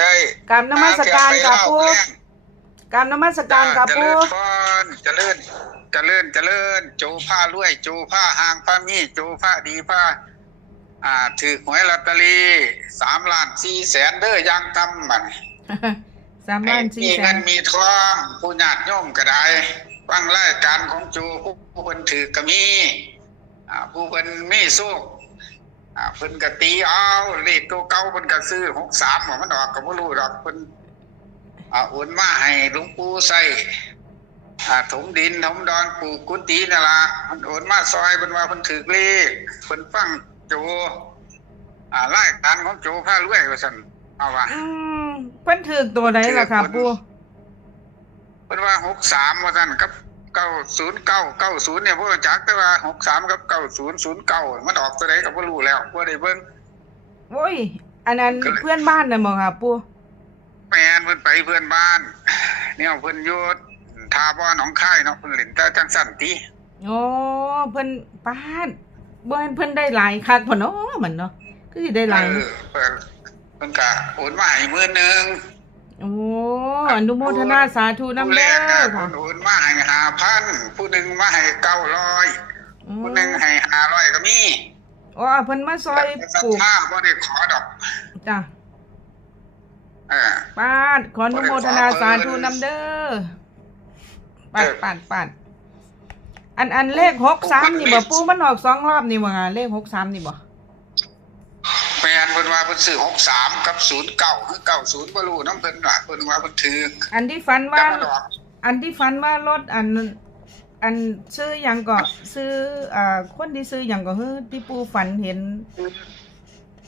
ได้กราบนมัสการค่ะปู่เที่ยวไปเล่าแรงกรารนมัสการค่ะเจปูริญพรเจริญเจริญเจริญโจผ้ารวยโจผ้าหางผ้ามีโจผ้าดีผ้าอ่าถือหวยลอตเตอรี่สามล้านสี่แสนเด้อยังทำมันสามล้านสี่มีแสเงินนมีทองผู้ญาติโยมก็ได้ฟังรายการของโจผู้ผู้เพิ่นถือก็มีอ่าผู้เพิ่นมีโชคอ่า เพิ่นก็ตีเอาเลขตัวเก่าเพิ่นก็ซื้อ63บ่มันออกก็บ่รู้ดอกเพิ่นอ่าโอนมาให้หลวงปู่ใส่อ่าถมดินถมดอนปลูกกุฏินั่นล่ะมันโอนมาซอยเพิ่นว่าเพิ่นถือเลขเพิ่นฟังโจอ่ารายการของโจพารวยว่าซั่นเอาว่าอืมเพิ่นถือตัวไหนล่ะค่ะปูเป็นว่าหกสามว่าท่านกับ เก้าศูนย์เก้าเก้าศูนย์เนี่ยพวกจักแต่ว่าหกสามกับเก้าศูนย์ศูนย์เก้ามันออกตัวไหนก็บ่รู้แล้วบ่ได้เบิ่งโอ้ย อันนั้นเพื่อนบ้านน่ะบ่ค่ะปูแมนเพิ่นไปเพื่อนบ้าน เนี่ยเพิ่นอยู่ทาบ่อหนองคายเนาะเพิ่นเล่นแต่จังสั่นติโอ้เพิ่นป้านบ่เห็นเพิ่นได้หลายคักพ่นเนาะมันเนาะคือสิได้หลายเออเพิ่นเพิ่นก็โอนมาให้มื้อหนึง โอ้อนุโมทนาสาธุผู้นำแรเด้กน่ะอเพิ่ค่ะนโอนมาให้5,000ผู้หนึงมาให้900อืผู้มหนึงให้500ก็มีอ๋อเพิ่นมาซอยแต่ปลูกถ้าบ่ได้ขอดอกจ้ะเออป้าดขออนุโมทนาสาธุนำเด้อปัดปัดปัดอันอันเลขหกสามนี่บ่ปูมันออกสองรอบนี่บ่ค่ะเลขหกสามนี่บ่ แฟนเพิ่นว่าเพิ่นซื้อ63กับ09คือ90บ่รู้นำเพิ่นว่าเพิ่นว่าเพิ่นถืออันที่ฝันว่าจักมาดอกอันที่ฝันว่ารถอัน อันซื้อหยังก็ซื้ออ่าคนที่ซื้อหยังก็คือที่ปูฝันเห็น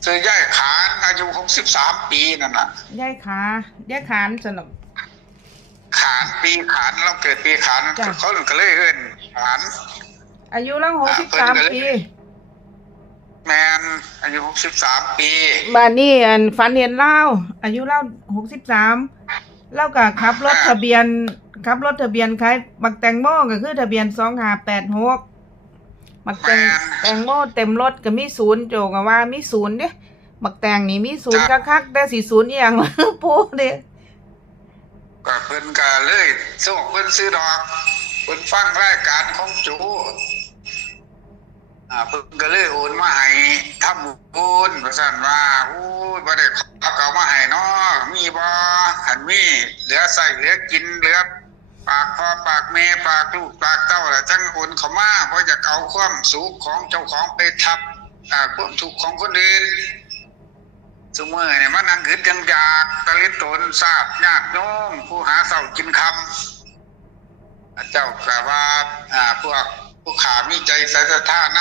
ซื้อย่ายขานอายุ63ปีนั่นน่ะ ยายขายายขานสนุก ขานปีขานเราเกิดปีขานจ้ะ เขาก็เลยเอิ้นขาน อายุแล้วหกสิบสาม เพิ่นก็เลยปีแมนอายุ63ปีบ้านนี้อันฝันเห็นเล่าอายุเล่าหกสิบสามเล่าก็ขับรถทะเบียนขับรถทะเบียนคล้ายบักแตงโมก็คือทะเบียนสองห้าแปดหกบักแตงแตงโมเต็มรถก็มีศูนย์โจก็ว่ามีศูนย์เด้บักแตงนี่มีศูนย์คักๆแต่สีศูนย์อหย่างปูเด้ก็เพิ่นก็เลยส่งเพิ่นซื้อดอกเพิ่นฟังรายการของจู อ่าเพิ่นก็เลยโอนมาให้ทำบุญว่าซั่นว่าโอ้ยบ่ได้ขอเอามาให้เนาะมีบ่คันมีเหลือใส่เหลือกินเหลือปากพ่อปากแม่ปากลูกปากเต้าแล้วจังโอนเขามาบ่อยากเอาความสุขของเจ้าของไปทับอ่าความทุกข์ของคนอื่นสมมือเนี่ยมันนังขึ้นจังจากตะลิตนทราบญาติโยมผู้หาเสากินคำเจ้ากะว่าอ่าพวก ผู้ขามีใจใส่ศรัทธาน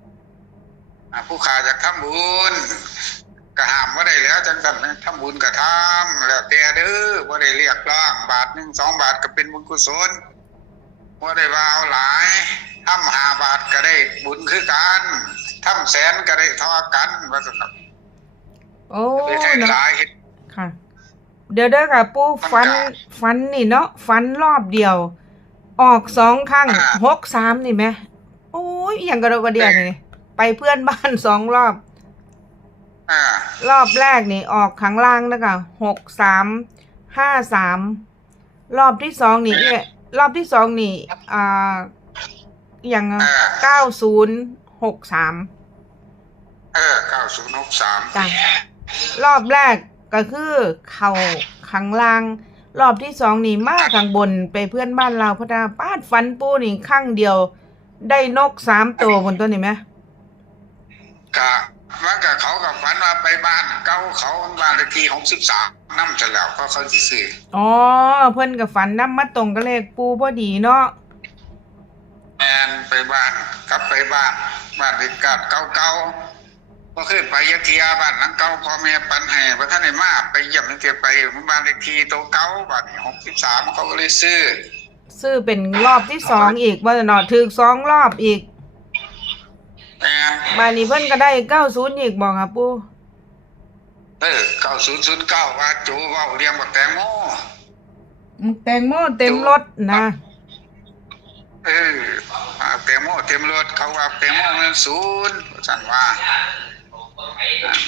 ำอ่าผู้ขาจะทำบุญก็ห้ามว่าได้แล้วจังสันนะทำบุญก็ทำแล้วแต่เด้อว่าได้เรียกร้องบาทหนึ่งสองบาทก็เป็นบุญกุศลว่าได้ว่าเอาหลายทำหาบาทก็ได้บุญคือกันทำแสนก็ได้เทอกันว่าสนุกโอ้ไปแทนหเนาะลายเฮ็ดค่ะ เดี๋ยวเด้อค่ะปูฟันมันก็ฟันนี่เนาะฟันรอบเดียว ออกสองครั้งอ่า หกสามนี่ไหมโอ้ยอหย่างกระโดดกระเดียนี่ไปเพื่อนบ้านสองรอบ อ่ารอบแรกนี่ออกข้างล่างนะคะหกสามห้าสามรอบที่สองนี่เนี่ยรอบที่สองนี่อ่าอหย่างอ่าเก้าศูนย์หกสามเออเก้าศูนย์หกสามจ้ะรอบแรกก็คือเข่าข้างล่าง รอบที่สองนี่มาข้างบนไปเพื่อนบ้านเราพระดาป้าดฟันปูนี่ข้างเดียว ได้นกสามตัวบนตัวนี่ไหมกะมันกับเขากับฝันว่าไปบ้านเก่าเขาบ้านเลขที่หกสิบสามนั่นจะแล้วก็เขาสิซื้ออ๋อเพื่อนกับฝันน้ำมาตรงกับเลขปูพอดีเนาะแอนไปบ้านกลับไปบ้านบ้านเลขกาดเก่าเก่า ก็เคยไปยักเทียบ้านหลังเก่าพ่อแม่ปันให้พระท่านได้มาไปเยี่ยมนักเทียไปบ้านเลขที่ตัวเก่าบ้านหกสิบสามเขาก็เลยซื้อ ซื้อเป็นรอบที่สองอีกว่าจะนอถือสองรอบอีกแอนบานนี้เพื่อนก็ได้เก้าศูนย์อีกบอกค่ะปูเออเก้าศูนย์ศูนย์เก้าว่าจูเว่าเรียงกับแตงโมแตงโมเต็มรถนะเอออ่าแตงโมเต็มรถเขาว่าแตงโมมันศูนย์สั่นว่าอ่า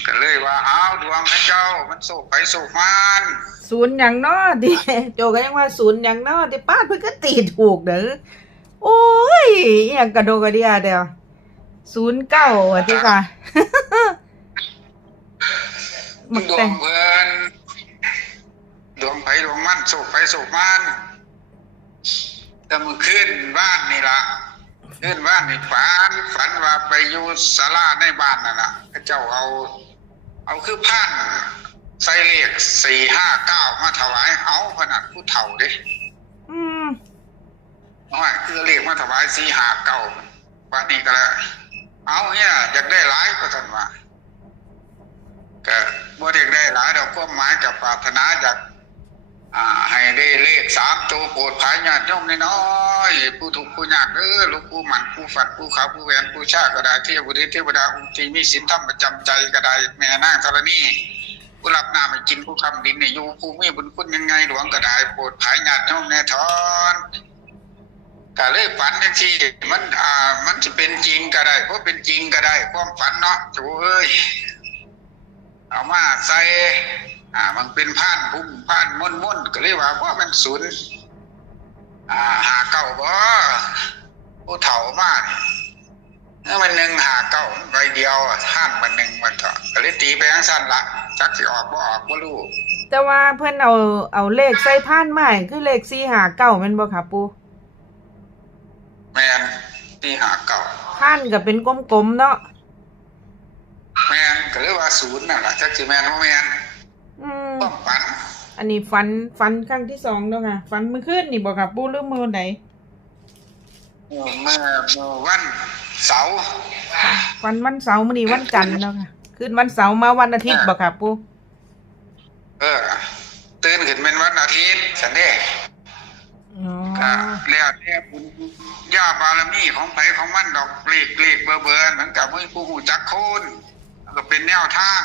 ก็เลยว่าอ้าวดวงพระเจ้ามันโศกไปโศกมันศูนย์อย่างน้อดิโจก็ยังว่าศูนย์อย่างน้อดิป้าดเพิ่นก็ตีถูกเด้อโอ้ยอหยังกระโดดกระเดียเดียวศูนย์เก้าอะที่ค่ะดมักวแต่งงเพิ่นดวงไปดวงมันโศกไปโศกมันแต่มันขึ้นบ้านนี่ละ ขึ้นบ้านนี่ฝันฝันว่าไปอยู่ศาลาในบ้านนั่นน่ะพระเจ้าเอา เอาคือพันใส่เลขสี่ห้าเก้ามาถวายเอาขนาดผู้เฒ่าเด้อืมว่าคือเลขมาถวายสี่ห้าเก้าวันนี้ก็แล้วเอาเนี่ยอยากได้หลายก็ท่านว่าก็บ่ได้ได้หลายดอกความหมายกับปรารถนาจากอ่า ให้ได้เลขสามตัวโปรดภายญาติโยมน้อยผู้ถูกผู้ยากเด้อลูกผู้หมันผู้ฝันผู้ขาวผู้แหวนผู้ชาติก็ได้เทพบุตรเทวดาองค์ที่มีศีลธรรมประจำใจก็ไดแม่นางธรณีผู้รับน้ำให้กินผู้คำดินเนี่ยอยู่ผู้มีบุญคุณยังไงหลวงก็ไดโปรดภายญาติโยมแน่ทอนก็เลยฝันจังซี่มันอ่ามันจะเป็นจริงก็ได้เพราะเป็นจริงก็ได้ความฝันเนาะโอ้ยเอามาใส่ อ่า มันเป็นผ่านพุ่มผ่านม่นม่นๆก็เลยว่าว่ามันศูนย์อ่าหาเก้าบ่ผู้เฒ่ามากนี่มันหนึ่งหาเก้าใบเดียวอะท่านมันหนึ่งมันเถอะก็เลยตีไปทั้งสั้นละจักสิออกบ่ออกบ่รู้แต่ว่าเพิ่นเอาเอาเลขใส่พานมาให้คือเลขสี่หาเก้าแม่นบ่ค่ะปูแมนที่หาเก่าพานก็เป็นกลมๆเนาะแมนก็เรียกว่าศูนย์นั่นแหละจักสิแมนว่าแมนอืม ต้องฝัน อันนี้ฟันฟันครั้งที่สองเนาะค่ะฟันเมื่อคืนนี่บ่ค่ะปูหรือมื้อใดเมื่อเมื่อวันเสาร์วันวันเสาร์มื้อนี้วันจันทร์เนาะค่ะคืนวันเสาร์มาวันอาทิตย์บ่ค่ะปูเออ ตื่นขึ้นเป็นวันอาทิตย์สันเด้อ๋อก็แล้วแต่บุญญาบารมีของไผของมันดอกเลขเลขเบอร์เบอร์เหมือนกับมือผู้หูจักโคนก็เป็นแนวทาง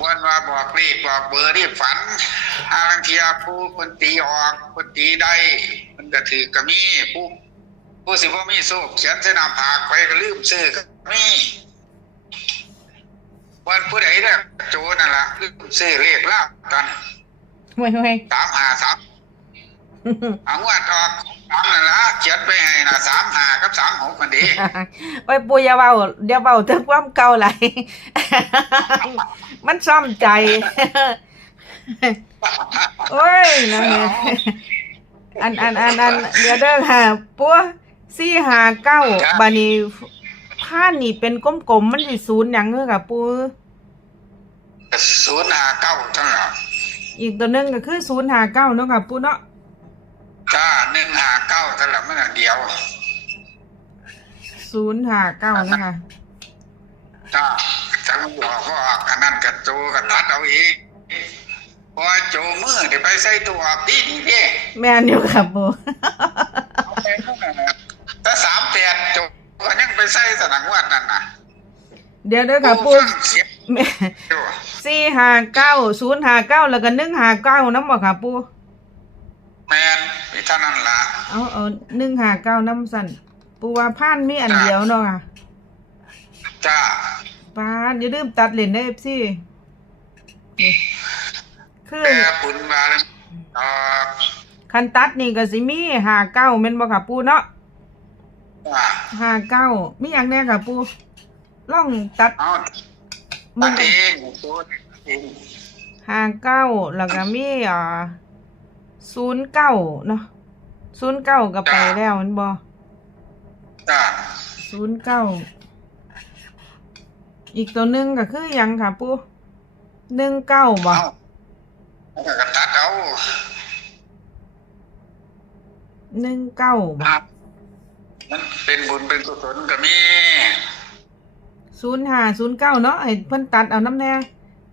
บวนว่าบอกเลขบอกเบอร์ที่ฝันอาลังเทียผู้คนตีออกคนตีได้มันก็ถือก็มีผู้ผู้สิบ่มีโซ่เขียนใส่หน้าผากไปก็ลืมซื้อก็มีวันผู้ใดเนี่ยโจรนั่นล่ะลืมซื้อเลขลาบกันไม่ไม่สามหาสาม เอางวดออกสามนั่นละเขียนไปให้นะสามหากับสามหกมันดีโอ้ยปูอย่าเว้าเดี๋ยวเว้าถึงความเก่าไหลายมันซ่อมใจโอ้ยนะเนี่ยอันอันอันอันเดี๋ยวเด้อค่ะปัวสี่หาเก้าบานี้ผ้านี่เป็นกลมๆมันสิศูนย์หยังเด้อค่ะปูศูนย์หาเก้าเท่านั้นอีกตัวหนึงก็คือศูนย์หาเก้าเนาะค่ะปูเนาะ จ้าหนึ่งหาเก้าเท่านั้นมันอันเดียวศูนย์หาเก้านะคะจ้าจังบอกก็ออกอันนั้นกับโจกับตัดเอาเองพอโจมือเดี๋ยวไปใส่ตัวออกดีดีเด้แม่นอยู่ค่ะปูเอาไปนั่นน่ะถ้าสามแปดโจก็ยังไปใส่สนังวัดนั่นน่ะ เดี๋ยวเด้อค่ะปูฟังเสียงแม่อยู่สี่หาเก้าศูนย์หาเก้าแล้วก็หนึ่งหาเก้าน้ำบ่ค่ะปูแมนมี เท่านั้นล่ะเอาเอาหนึ่งหาเก้าน้ำสั่นปูว่าพานมีอันเดียวเนาะค่ะจ้าปาดอย่าลืมตัดเลนได้เอฟซีคือแต่ปุญบารมีออกคันตัดนี่ก็สิมีหาเก้าแม่นบ่ค่ะปูเนาะจ้าหาเก้ามีอย่างแน่ค่ะปูล่องตัดเอามึตังดเองตัวเองหาเก้าแล้วก็มีอ่าศูนย์เก้าเนาะ ศูนย์เก้าก็ไปแล้วแมันบ่จ้าศูนย์เก้าอีกตัวหนึ่งก็คือหยังค่ะปูหนึ่งเก้าบ่เอาแล้วก็ตัดเอาหนึ่งเก้าบ่ครับมันเป็นบุญเป็นกุศลก็มีศูนย์ห้าศูนย์เก้าเนาะให้เพิ่นตัดเอาน้ำแน่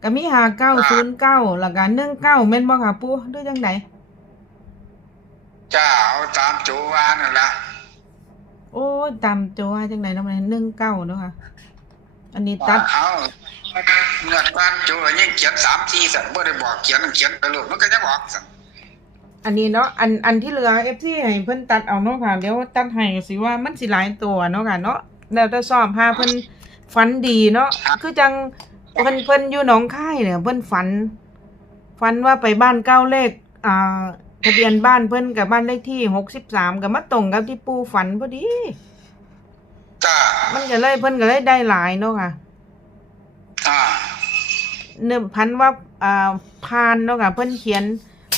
ก็มีหาเก้าศูนย์เก้าแล้วก็หนึ่งเก้าแม่นบ่ค่ะปูหรือจังได จ้าเอาตามโจวานั่นละโอ้ยตามโจว่าจังไดเนาะมันหนึ่งเก้าเนาะค่ะ อันนี้ตัดเอาเมื่อวานโจยิ่งเขียนสามทีสั่นบ่ได้บอกเขียนเขียนไปเลยมันก็ยังบอกสั่นอันนี้เนาะอันอันที่เหลือ FC ให้เพิ่นตัดเอาเนาะค่ะเดี๋ยวตัดให้สิว่ามันสิหลายตัวเนาะค่ะเนาะแล้วแต่ชอบพาเพิ่นฝันดีเนาะครับคือจังเพิ่นเพิ่นอยู่หนองคายเนี่ยเพิ่นฝัน ฝันว่าไปบ้านเก้าเลขอ่า ทะเบียนบ้านเพิ่นกับบ้านเลขที่หกสิบสามกับมาตรงกับที่ปูฝันพอดี จ้ามันก็เลยเพิ่นก็เลยได้หลายเนาะค่ะอ่าเนื่อพันว่าอ่าพานเนาะค่ะเพิ่นเขียน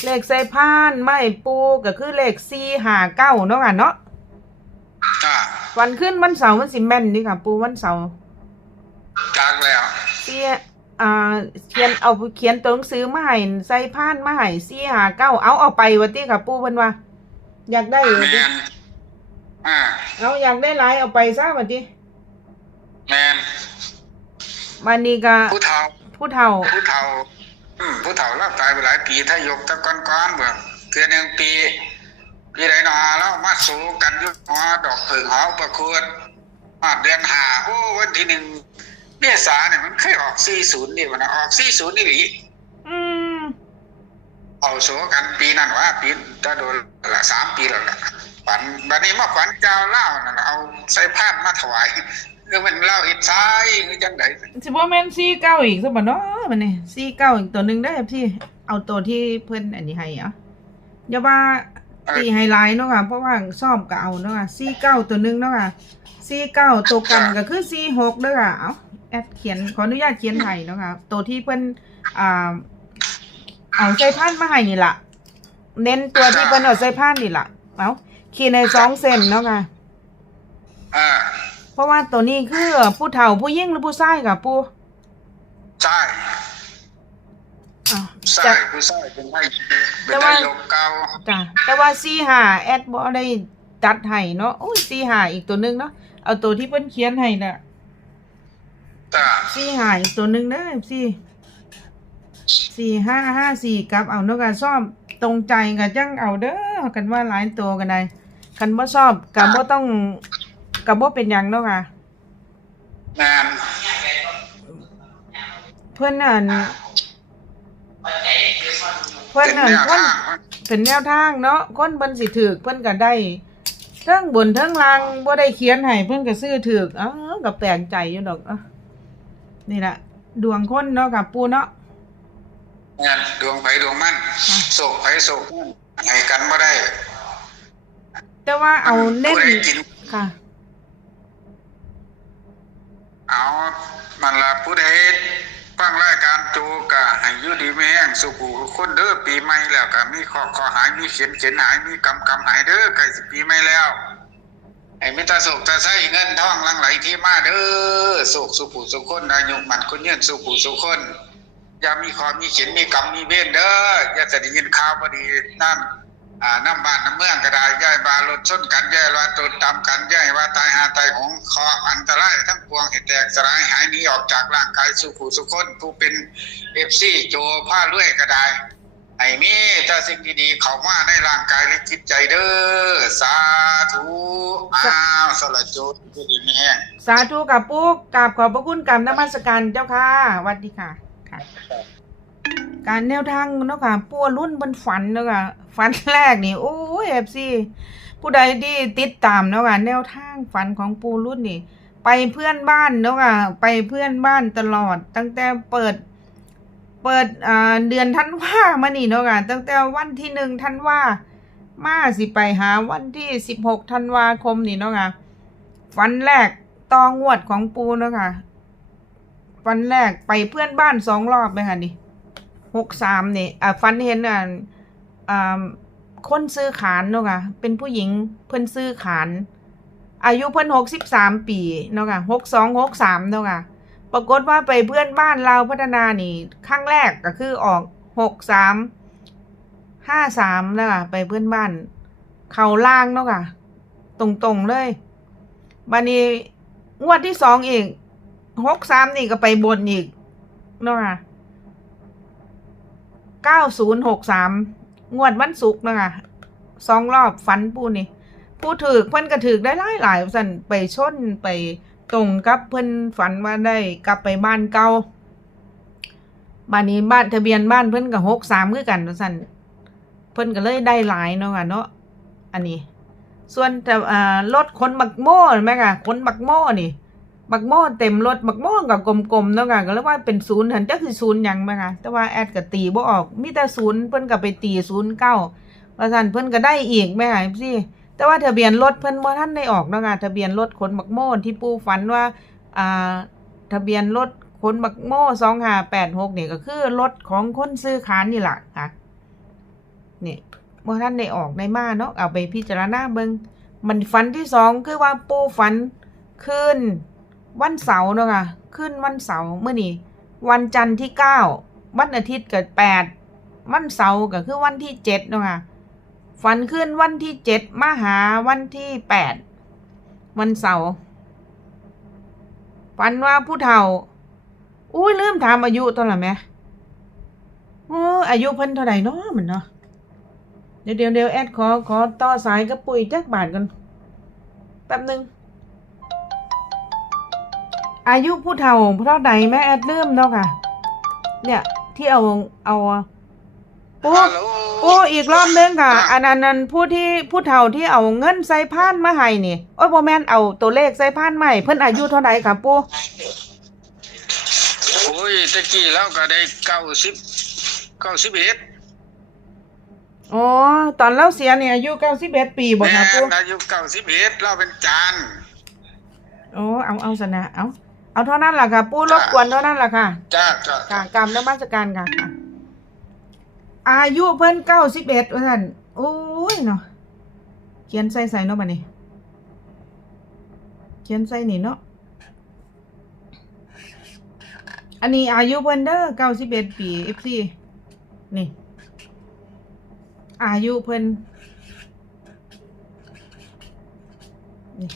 เลขใส่พานไม่ปูก็คือเลขสี่หาเก้าเนาะค่ะเนาะจ้าวันขึ้นวันเสาร์มันสิแม่นนี่ค่ะ ปูวันเสาร์จากแล้ว เสีย อ่าเขียนเอาเขียนตัวหนังสือมาให้ใส่พานมาให้สี่หาเก้าเอาเอาไปวัติค่ะ ปูเพิ่นว่า อยากได้แมวัตินอ่าเอาอยากได้หลายเอาไปซะวัติแมนวันนี้ก็ผู้เฒ่าผู้เฒ่า ผู้เฒ่า อืมผู้เฒ่าเราตายไปหลายปีถ้ายกแตะก้อนๆเบิ่งเทื่อหนึ่งปีปีไหนหนอแล้วมาสู้กันอยุหอดอกผึ่งหอประกวดมาเดือนหาโอ้วันที่หนึ่ง เมษาเนี่ยมันเคยออก40นี่มันนะออก40นี่หลีอืมเอาโสกันปีนั้นว่าปีถ้าโดนละสามปีแล้วล่ะฝันบัดนี้มาฝันเจ้าเล่านั่นล่ะเอาใส่ผ้านมาถวายเรื่องมันเล่าอิดซ้ายคือจังไดสิบ่แม่นสี่เก้าอีกซะบ่เนาะมันนี่สี่เก้าอีกตัวหนึงได้อพี่เอาตัวที่เพิ่นอันนี้ให้เหรอะอย่าว่าตีไฮไลท์เนาะค่ะเพราะว่าชอบก็เอาเนาะค่ะสี่เก้าตัวหนึงเนาะค่ะสี่เก้าตัวกันก็คือสี่หกเด้อค่ะเอาแอดเขียนขออนุญาตเขียนให้เนาะค่ะตัวที่เพิ่นอ่าเอาใส่ผ้านมาให้นี่ล่ะ เน้นตัวที่เพิ่นเอาใส่ผ้านนี่ล่ะเอาขีดในสองเซนเนาะค่ะอ่าเพราะว่าตัวนี้คือผู้เฒ่าผู้ยิ่งหรือผู้ชายค่ะผู้ใช่อะใช่จะผู้ใช่เป็นให้เป็แต่นว่านายกเก่าจ้ะแต่ว่าซีหาแอดบ่ได้จัดให้เนาะโอ้ยซีหาอีกตัวหนึงเนาะเอาตัวที่เพิ่นเขียนให้น่ะ จ้าซีหาอีกตัวหนึงเด้อสี่สี่ห้าห้าสี่กลับเอาเนาะก็ซ่อมตรงใจก็จังเอาเด้อกันว่าหลายตัวกันได้คันบ่ชอบก็บ่ต้องก็บ่เป็นหยังเนาะค่ะแมนเพิ่นนั่นเพิ่นเป็นนั่นแนวคนทางเป็นแนวทางเนาะคนเพิ่นสิถือเพิ่นก็ได้เทั้งบนเทั้งล่างบ่ได้เขียนให้เพิ่นก็ซื้อถืออ้าวก็แปลกใจอยู่ดอกเอ้า นี่ล่ะดวงคนเนาะค่ะปูเนาะแมนดวงไผดวงมันจ้ะโศกไผโศกมันให้กันบ่ได้ แต่ว่าเอาเน้นผู้ใดกินค่ะ เอามันละผู้ใดฟังรายการจูกะให้อยู่ดีไม่แห้งสุขุคนเด้อปีใหม่แล้วก็มีข้อข้อหายมีเขียนเขียนหายมีกำกำหายเด้อใกล้สิปีใหม่แล้ว ไอ้มิตรสุขตาใช้เงินทองลังไหลที่มาเด้อสุขสุขุสุขคนอายุมันคนยืนสุขุสุขคนอย่ามีขอมีเขียนมีกรรมมีเวรเด้ออย่าจะได้ยินข่าวพอดีนั่นอ่าน้ำบ้านน้ำเมืองก็ได้ย่ายบารถชนกันย่ายว่าตนตามกันย่ายว่าตายหาตายหงขออันตรายทั้งปวงให้แตกสลายหายหนีออกจากร่างกายสุขุสุขคนผู้เป็นเอฟซีโจผ้าเลื่อยก็ได้ ไอ้มีแต่สิ่งดีๆ เข้ามาในร่างกายและจิตใจเด้อ สาธุอ้าวสละโจที่ดีไม่แห้งสาธุกับปูกราบขอบพระคุณกรรมนมัสการเจ้าค่ะสวัสดีค่ะค่ะ การแนวทางเนาะค่ะปัวรุ่นบนฝันเนาะค่ะฝันแรกนี่ โอ้ยเอฟซีผู้ใดที่ติดตามเนาะค่ะแนวทางฝันของปูรุ่นนี่ ไปเพื่อนบ้านเนาะค่ะไปเพื่อนบ้านตลอดตั้งแต่เปิด เปิดเดือนธันวามานี่เนาะค่ะตั้งแต่วันที่หนึ่งธันวามาสิไปหาวันที่สิบหกธันวาคมนี่เนาะค่ะฝันแรกตองวดของปูเนาะค่ะฝันแรกไปเพื่อนบ้านสองรอบเลยค่ะนี่หกสามนี่อ่าฟันเห็นอ่าอ่าคนซื้อขานเนาะค่ะเป็นผู้หญิงเพิ่อนซื้อขาน อายุเพิ่อนหกสิบสามปีเนาะค่ะหกสองหกสามเนาะค่ะ ปรากฏว่าไปเพื่อนบ้านเราพัฒนานี่ครั้งแรกก็คือออกหกสามห้าสามแล้วค่ะไปเพื่อนบ้าน เขาล่างเนาะค่ะ ตรงๆเลยบันนี้งวดที่สองอีกหกสามนี่ก็ไปบนอีกเนาะค่ะเก้าศูนย์หกสามงวดวันศุกร์เนะคะสองรอบฝันปูนี่ ผู้ถือเพิ่นก็ถือได้หลายหลายสันไปชนไป ตรงกับเพิ่นฝันว่าได้กลับไปบ้านเก่าบ้านนี้บ้านทะเบียนบ้านเพิ่นก็หกสามคือกันสันเพิ่นก็เลยได้หลายเนาะค่ะเนาะอันนี้ ส่วนแต่รถขนบักโม่ไหมคะขนบักโม่นี่บักโม่เต็มรถบักโม่กับกลมๆเนาะค่ะก็เลยว่าเป็นศูนย์หันจักคือศูนย์ยังไหมคะแต่ว่าแอดก็ตีบ่ออกมีแต่ศูนย์เพิ่นก็ไปตีศูนย์เก้าว่าซั่นเพิ่นก็ได้อีกแม่ค่ะพี่ แต่ว่าทะเบียนรถเพิ่นบ่ทันได้ออกเนาะค่ะทะเบียนรถขนบักโม่ที่ปู่ฝันว่าอ่าทะเบียนรถขนบักโม่2586นี่ยก็คือรถของคนซื้อขานนี่แหละค่ะนี่บ่ทันได้ออกได้มาเนาะเอาไปพิจารณาเบิ่งมันฝันที่สองคือว่าปู่ฝันคืนวันเสาร์เนาะค่ะขึ้นวันเสาร์เมื่อนี้วันจันทร์ที่เก้าวันอาทิตย์เกิดแปดวันเสาร์ก็คือวันที่เจ็ดเนาะค่ะ ฝันขึ้นวันที่เจ็ดมหาวันที่แปดวันเสาร์ฝันว่าผู้เฒ่า อุ้ยลืมถามอายุตัวละแม่โอ้อายุเพิ่นเท่าไหร่เนาะมันเนาะเดี๋ยวเดี๋ยวเดี๋ยวแอดขอขอต่อสายกับปุ๋ยจักบาทกันแป๊บหนึ่งอายุผู้เฒ่าเท่าใดแม่แอดลืมเนาะค่ะ เนี่ยที่เอาเอา ปูฮัลโหลปูอีกรอบนึงค่ะ อันนั้นนั้นผู้ที่ผู้เฒ่าที่เอาเงินใส่พานมาให้นี่โอ้ยบ่แม่นเอาตัวเลขใส่พานมาให้เพิ่นอายุเท่าใดค่ะปูโอ้ยตะกี้เราก็ได้เก้าสิบเก้าสิบเอ็ดอ๋อตอนเราเสียเนี่ยอายุ91ปีบ่แม่ค่ะปูนอายุเก้าสิบเอ็ดเราเป็นจานโอ้เอาเอาซะนะเอาเอาเท่านั้นล่ะค่ะปูรบกวนเท่านั้นล่ะค่ะจ้าจ้า ค่ะกรรมนมัสการค่ะค่ะ อายุเพิ่นเก้าสิบเอ็ดว่าท่านโอ้ยเนาะเขียนใส่ใส่เนาะบัดนี้เขียนใส่นี่เนาะอันนี้อายุเพิ่นเด้อเก้าสิบเอ็ดปีเอฟซีนี่ อายุเพิ่นนี่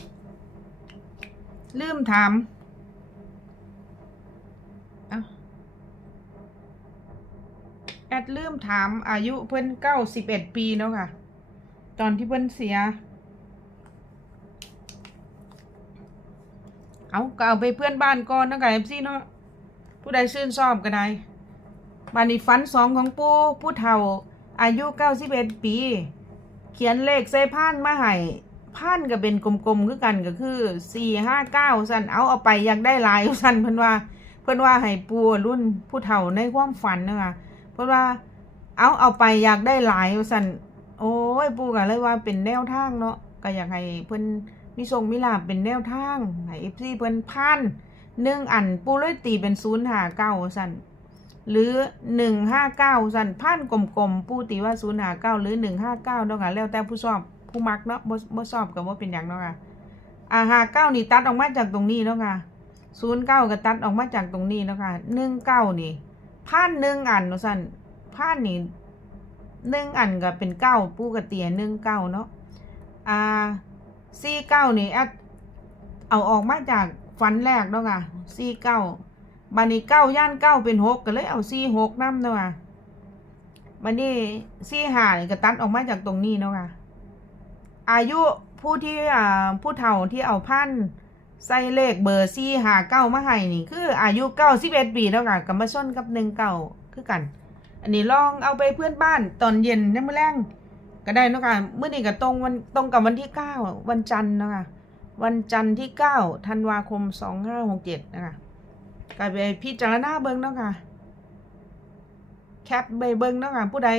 ลืมถาม เอ้าแอ ดลืมถามอายุเพิ่นเก้าสิบเอ็ดปีเนาะค่ะ ตอนที่เพิ่นเสีย เอาก็เอาไปเพื่อนบ้านก่อนนาะค่ะเอฟซีเนาะผู้ใดชื่นชอบก็ได้บานนี้ฟันสองของปูผู้เฒ่า อายุเก้าสิบเอ็ดปี เขียนเลขใส่ผ่านมาให้ผ่านก็เป็นกลมๆคือกันก็คือสี่ห้าเก้าสันเอาเอาไปอยากได้ลายสันเพิ่นว่า เพิ่นว่าให้ปูรุ่นผู้เฒ่าในความฝันเนาะค่ะ เพิ่นว่าเอาเอาไปอยากได้หลายสันโอ้ยปูก็เลยว่าเป็นแนวทางเนาะก็อยากให้เพิ่นมีทรงมีลาเป็นแนวทางให้ FC เพิ่นพันหนึ่งอันปูเลยตีเป็น059สันหรือ159สันพันกลมๆปูตีว่า059หาเก้าหรือ159เนาะค่ะแล้วแต่ผู้ชอบผู้มักเนาะบ่บ่ชอบก็บ่าเป็นหยังเนาะค่ะอ่า59นี่ตัดออกมาจากตรงนี้เนาะค่ะศูนย์เก้าก็ตัดออกมาจากตรงนี้แล้วค่ะหนึ่งเก้านี่ ผ่านหนึ่งอันเนาะสันผ่านนี่หนึ่งอันก็เป็นเก้าปูกระเตียหนึ่งเก้าเนาะอ่าสี่เก้านี่แอดเอาออกมาจากฟันแรกเนาะค่ะสี่เก้าบันนี้เก้าย่านเก้าเป็นหกก็เลยเอาสี่หกน้ำเนาะค่ะบันนี้สี่ห้านี่ก็ตัดออกมาจากตรงนี้เนาะค่ะอายุผู้ที่อ่าผู้เฒ่าที่เอาพัน ใส่เลขเบอร์ซี่หาเก้ามาให้นี่คืออายุเก้าสิบเอ็ดปีแล้วค่ะกับมาชนกับหนึ่งเก้าคือกัน อันนี้ลองเอาไปเพื่อนบ้านตอนเย็นน้ำมอแรงก็ได้นะคะเมื่อนี้ก็ตรงวันตรงกับวันที่เก้าวันจันทร์นะค่ะวันจันทร์ที่เก้าธันวาคมสองห้าหกเจ็ดนะคะก็ไปพิจารณาเบิ้งเนาะค่ะแคปใบเบิ้งเนาะค่ะผู้ใด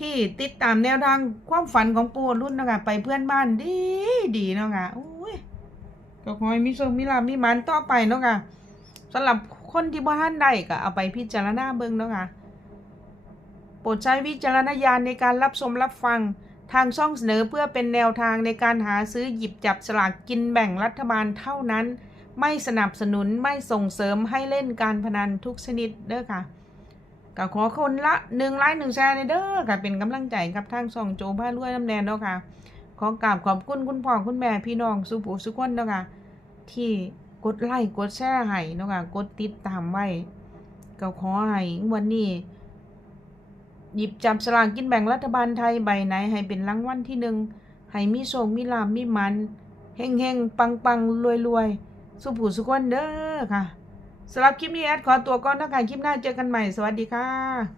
ที่ติดตามแนวทางความฝันของปูรุ่นเนาะค่ะไปเพื่อนบ้านดีดีเนาะค่ะ ก็ขอให้มีโชคมีลาภมีมันต่อไปเนาะค่ะสำหรับคนที่บ่ทันได้ก็เอาไปพิจารณาเบิ่งเนาะค่ะโปรดใช้วิจารณญาณในการรับชมรับฟังทางช่องเสนอเพื่อเป็นแนวทางในการหาซื้อหยิบจับสลากกินแบ่งรัฐบาลเท่านั้น ไม่สนับสนุนไม่ส่งเสริมให้เล่นการพนันทุกชนิดเด้อค่ะก็ขอคนละหนึ่งไลค์หนึ่งแชร์ในเด้อค่ะเป็นกำลังใจกับทางช่องโจพารวยน้ำแดงเนาะค่ะ ขอกราบขอบคุณคุณพ่อคุณแม่พี่น้องสุผู้สุขคนเนาะค่ะ ที่กดไลค์กดแชร์ให้เนาะค่ะกดติดตามไว้ก็ขอให้วันนี้ หยิบจับสลากกินแบ่งรัฐบาลไทยใบไหน ให้เป็นรางวัลที่หนึ่งให้มีโชคมีลาภมีมันเฮงเฮงปังปังรวยรวยสุผู้สุขคนเด้อค่ะสำหรับคลิปนี้แอดขอตัวก่อนนะคะคลิปหน้าเจอกันใหม่ สวัสดีค่ะ